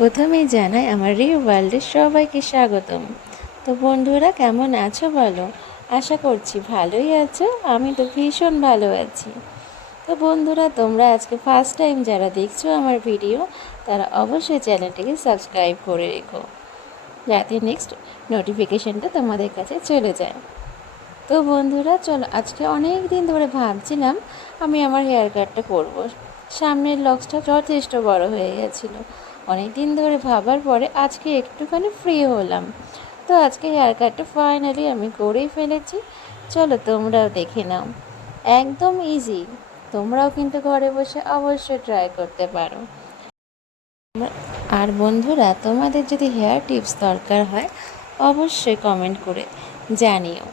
প্রথমেই জানাই আমার রিউ ওয়ার্ল্ডে সবাইকে স্বাগতম। তো বন্ধুরা, কেমন আছো বলো? আশা করছি ভালোই আছো। আমি তো ভীষণ ভালো আছি। তো বন্ধুরা, তোমরা আজকে ফার্স্ট টাইম যারা দেখছো আমার ভিডিও, তারা অবশ্যই চ্যানেলটিকে সাবস্ক্রাইব করে রেখো, যাতে নেক্সট নোটিফিকেশানটা তোমাদের কাছে চলে যায়। তো বন্ধুরা চলো, আজকে অনেক দিন ধরে ভাবছিলাম আমি আমার হেয়ার কাটটা করবো। সামনের লক্সটা যথেষ্ট বড় হয়ে গেছিলো। অনেক দিন ধরে ভাবার পরে আজকে একটুখানি ফ্রি হলাম। তো আজকে হেয়ার কাটটা ফাইনালি আমি করেই ফেলেছি। চলো তোমরাও দেখে নাও, একদম ইজি। তোমরাও কিন্তু ঘরে বসে অবশ্যই ট্রাই করতে পারো। আর বন্ধুরা, তোমাদের যদি হেয়ার টিপস দরকার হয় অবশ্যই কমেন্ট করে জানিও।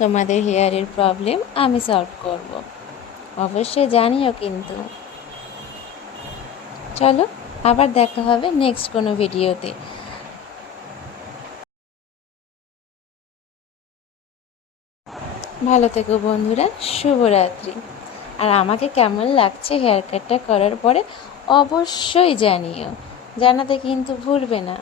তোমাদের হেয়ারের প্রবলেম আমি সলভ করব, অবশ্যই জানিও কিন্তু। চলো, আবার দেখা হবে নেক্সট কোনো ভিডিওতে। ভালো থেকো বন্ধুরা, শুভরাত্রি। আর আমাকে কেমন লাগছে হেয়ার কাটটা করার পরে অবশ্যই জানিও, জানাতে কিন্তু ভুলবে না।